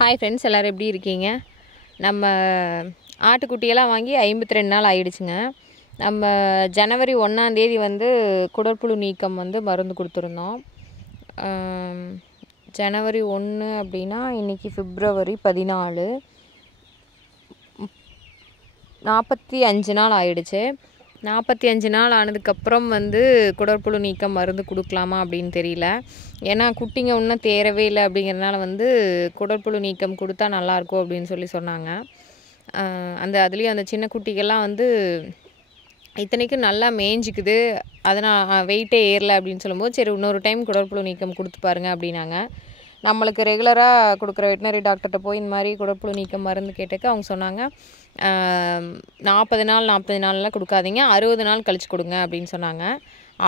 Hi friends, எல்லோரும் எப்படி இருக்கீங்க? நம்ம ஆட்டுக்குட்டியெல்லாம் வாங்கி 52 நாள் ஆயிடுச்சுங்க. நம்ம ஜனவரி 1 வந்து குடற்புழு நீக்கம் வந்து மருந்து கொடுத்துருந்தோம். ஜனவரி 1 அப்படின்னா இன்றைக்கி பிப்ரவரி 14, 45 நாள் ஆயிடுச்சு. 45 நாள் ஆனதுக்கப்புறம் வந்து குடற்புழு நீக்கம் மருந்து கொடுக்கலாமா அப்படின்னு தெரியல. ஏன்னா குட்டிங்க இன்னும் தேரவே இல்லை அப்படிங்கிறதுனால வந்து குடற்புழு நீக்கம் கொடுத்தா நல்லாயிருக்கும் அப்படின்னு சொன்னாங்க. அதுலேயும் அந்த சின்ன குட்டிகள்லாம் வந்து இத்தனைக்கும் நல்லா மேய்ஞ்சிக்குது, அதனால் வெயிட்டே ஏறலை அப்படின்னு சொல்லும்போது சரி இன்னொரு டைம் குடற்புழு நீக்கம் கொடுத்து பாருங்க அப்படின்னாங்க. நம்மளுக்கு ரெகுலராக கொடுக்குற வெட்டினரி டாக்டர்கிட்ட போய் இந்த மாதிரி குடற்புழு நீக்கம் மருந்து கேட்டக்க அவங்க சொன்னாங்க 40 நாள்லாம் கொடுக்காதீங்க, 60 நாள் கழிச்சு கொடுங்க அப்படின்னு சொன்னாங்க.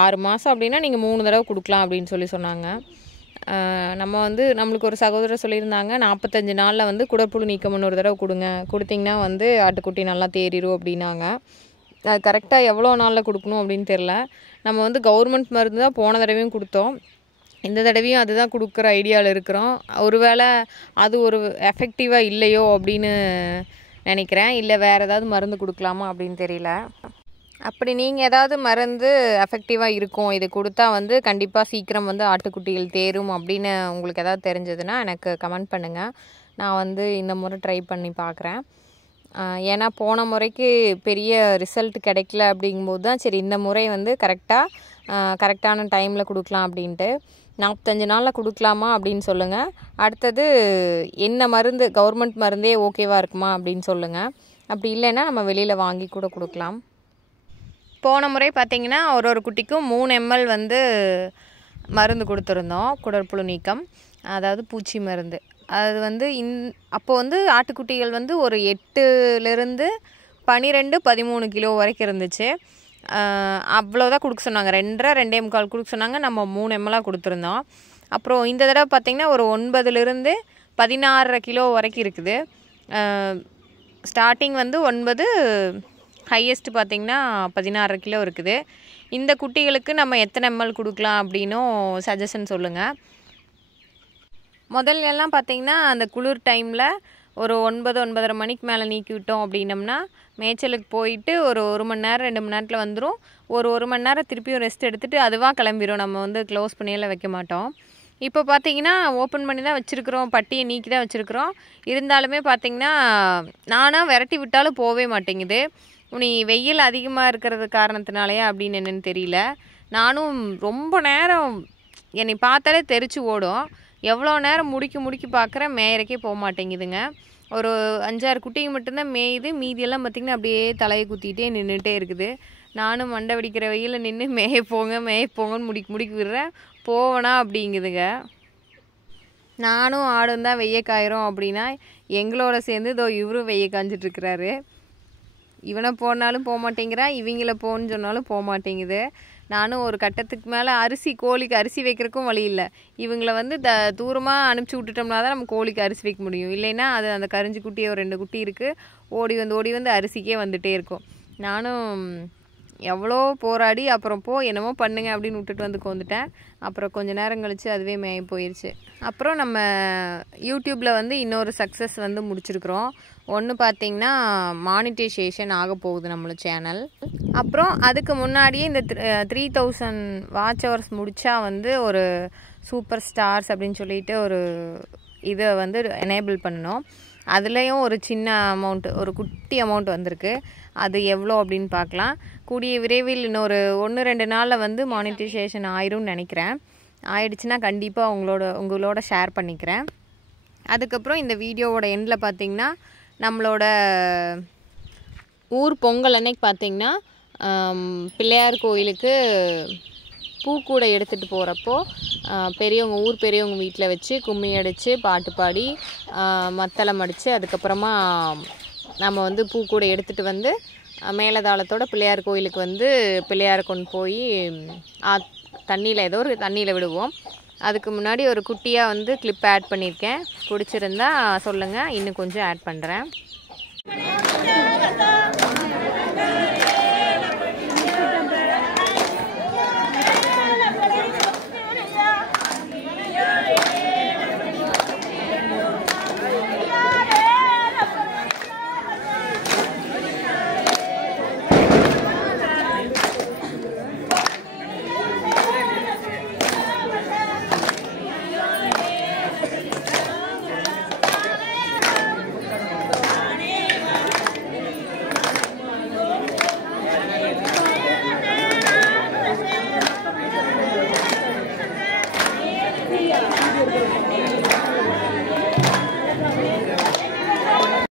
6 மாதம் அப்படின்னா நீங்கள் 3 தடவை கொடுக்கலாம் அப்படின்னு சொன்னாங்க. நம்ம வந்து நம்மளுக்கு ஒரு சகோதரர் சொல்லியிருந்தாங்க 45 நாளில் வந்து குடற்புழு நீக்கம் இன்னொரு தடவை கொடுத்திங்கன்னா வந்து ஆட்டுக்குட்டி நல்லா தேறிடும் அப்படின்னாங்க. அது கரெக்டாக எவ்வளோ நாளில் கொடுக்கணும் அப்படின்னு தெரில. நம்ம வந்து கவர்மெண்ட் மருந்து தான் போன தடவையும் கொடுத்தோம், இந்த தடவையும் அதுதான் கொடுக்குற ஐடியாவில் இருக்கிறோம். ஒருவேளை அது ஒரு எஃபெக்டிவாக இல்லையோ அப்படின்னு நினைக்கிறேன். இல்லை வேறு ஏதாவது மருந்து கொடுக்கலாமா அப்படின்னு தெரியல. அப்படி நீங்கள் ஏதாவது மருந்து எஃபெக்டிவாக இருக்கும், இது கொடுத்தா வந்து கண்டிப்பாக சீக்கிரம் வந்து ஆட்டுக்குட்டிகள் தேரும் அப்படின்னு உங்களுக்கு ஏதாவது தெரிஞ்சதுன்னா எனக்கு கமெண்ட் பண்ணுங்கள். நான் வந்து இந்த முறை ட்ரை பண்ணி பார்க்குறேன். ஏன்னா போன முறைக்கு பெரிய ரிசல்ட் கிடைக்கல அப்படிங்கும்போது தான் சரி இந்த முறை வந்து கரெக்டான டைமில் கொடுக்கலாம் அப்படின்ட்டு. 45 நாளில் கொடுக்கலாமா அப்படின்னு சொல்லுங்கள். அடுத்தது என்ன மருந்து, கவர்மெண்ட் மருந்தே ஓகேவாக இருக்குமா அப்படின்னு சொல்லுங்கள். அப்படி இல்லைன்னா நம்ம வெளியில் வாங்கி கூட கொடுக்கலாம். போன முறை பார்த்திங்கன்னா ஒரு குட்டிக்கும் 3 ml வந்து மருந்து கொடுத்துருந்தோம், குடற்புழு நீக்கம், அதாவது பூச்சி மருந்து. அது வந்து அப்போ வந்து ஆட்டுக்குட்டிகள் வந்து ஒரு 8லேருந்து 12-13 கிலோ வரைக்கும் இருந்துச்சு. அவ்வளோதான் கொடுக்க சொன்னாங்க. 2.25 கொடுக்க சொன்னாங்க. நம்ம 3 ml கொடுத்துருந்தோம். அப்புறம் இந்த தடவை பார்த்திங்கன்னா ஒரு 9லேருந்து 16 கிலோ வரைக்கும் இருக்குது. ஸ்டார்டிங் வந்து 9, ஹையஸ்ட்டு பார்த்திங்கன்னா 16 கிலோ இருக்குது. இந்த குட்டிகளுக்கு நம்ம எத்தனை ml கொடுக்கலாம் அப்படின்னும் சஜஷன் சொல்லுங்கள். முதல்லலாம் பார்த்திங்கன்னா அந்த குளிர் டைமில் ஒரு 9-9:30 மணிக்கு மேலே நீக்கி விட்டோம் அப்படின்னம்னா மேய்ச்சலுக்கு போயிட்டு ஒரு 1 மணி நேரம் 2 மணி நேரத்தில் வந்துடும். ஒரு மணி நேரம் திருப்பியும் ரெஸ்ட் எடுத்துகிட்டு அதுவாக கிளம்பிடும். நம்ம வந்து க்ளோஸ் பண்ணியெல்லாம் வைக்க மாட்டோம். இப்போ பார்த்திங்கன்னா ஓப்பன் பண்ணி தான் வச்சுருக்குறோம், பட்டியை நீக்கி தான் வச்சுருக்குறோம். இருந்தாலுமே பார்த்திங்கன்னா நானாக விரட்டி விட்டாலும் போகவே மாட்டேங்குது. நீ வெயில் அதிகமாக இருக்கிறது காரணத்தினாலையா அப்படின்னு என்னென்னு தெரியல. நானும் ரொம்ப நேரம் என்னை பார்த்தாலே தெரிச்சு ஓடும். எவ்வளோ நேரம் முடுக்கி பார்க்குறேன், மேயறக்கே போக மாட்டேங்குதுங்க. ஒரு 5-6 குட்டிங்க மட்டும்தான் மேயுது, மீதியெல்லாம் பார்த்திங்கன்னா அப்படியே தலையை குத்திகிட்டே நின்றுட்டே இருக்குது. நானும் மண்டை வெடிக்கிற வெயிலில் நின்று மேய போங்கன்னு முடுக்கி விடுறேன், போவனா அப்படிங்குதுங்க. நானும் ஆடும் தான் வெய்ய காயிரும் அப்படின்னா எங்களோட சேர்ந்து இதோ இவரும் வெய்ய காஞ்சிட்ருக்கிறாரு. இவனை போனாலும் போக மாட்டேங்கிறான், இவங்கள போன்னு சொன்னாலும் போக மாட்டேங்குது. நானும் ஒரு கட்டத்துக்கு மேலே கோழிக்கு அரிசி வைக்கிறக்கும் வழி இல்லை. இவங்களை வந்து தூரமாக அனுப்பிச்சி விட்டுட்டோம்னா தான் நம்ம கோழிக்கு அரிசி வைக்க முடியும். இல்லைன்னா அது அந்த கரிஞ்சி குட்டி ஒரு 2 குட்டி இருக்குது, ஓடி வந்து அரிசிக்கே வந்துகிட்டே இருக்கும். நானும் எவ்வளோ போராடி அப்புறம் என்னமோ பண்ணுங்க அப்படின்னு விட்டுட்டு வந்து கொண்டுட்டேன். அப்புறம் கொஞ்சம் நேரம் கழித்து அதுவே மேய போயிடுச்சு. அப்புறம் நம்ம யூடியூப்பில் வந்து இன்னொரு சக்ஸஸ் வந்து முடிச்சிருக்கிறோம். ஒன்று பார்த்திங்கன்னா மானிட்டைசேஷன் ஆக போகுது நம்மளோட சேனல். அப்புறம் அதுக்கு முன்னாடியே இந்த 3000 வாட்ச் ஹவர்ஸ் முடித்தா வந்து ஒரு சூப்பர் ஸ்டார்ஸ் அப்படின்னு சொல்லிட்டு ஒரு இதை வந்து எனேபிள் பண்ணணும். அதுலேயும் ஒரு சின்ன அமௌண்ட், ஒரு குட்டி அமௌண்ட் வந்திருக்கு. அது எவ்வளோ அப்படின்னு பார்க்கலாம். கூடிய விரைவில் இன்னொரு 1-2 நாளில் வந்து மானிட்டைசேஷன் ஆயிரும்னு நினைக்கிறேன். ஆயிடுச்சுன்னா கண்டிப்பாக உங்களோட ஷேர் பண்ணிக்கிறேன். அதுக்கப்புறம் இந்த வீடியோவோட எண்டில் பார்த்திங்கன்னா நம்மளோட ஊர் பொங்கல் அன்னைக்கு பார்த்திங்கன்னா பிள்ளையார் கோயிலுக்கு பூக்கூடை எடுத்துகிட்டு போகிறப்போ ஊர் பெரியவங்க வீட்டில் வச்சு கும்மி அடித்து பாட்டு பாடி மத்தளம் அடித்து அதுக்கப்புறமா நம்ம வந்து பூக்கூடை எடுத்துகிட்டு வந்து மேலதாளத்தோட பிள்ளையார் கோயிலுக்கு வந்து பிள்ளையாரை கொண்டு போய் தண்ணியில் விடுவோம். அதுக்கு முன்னாடி ஒரு குட்டியாக வந்து கிளிப் ஆட் பண்ணியிருக்கேன். பிடிச்சிருந்தா சொல்லுங்கள், இன்னும் கொஞ்சம் ஆட் பண்ணுறேன்.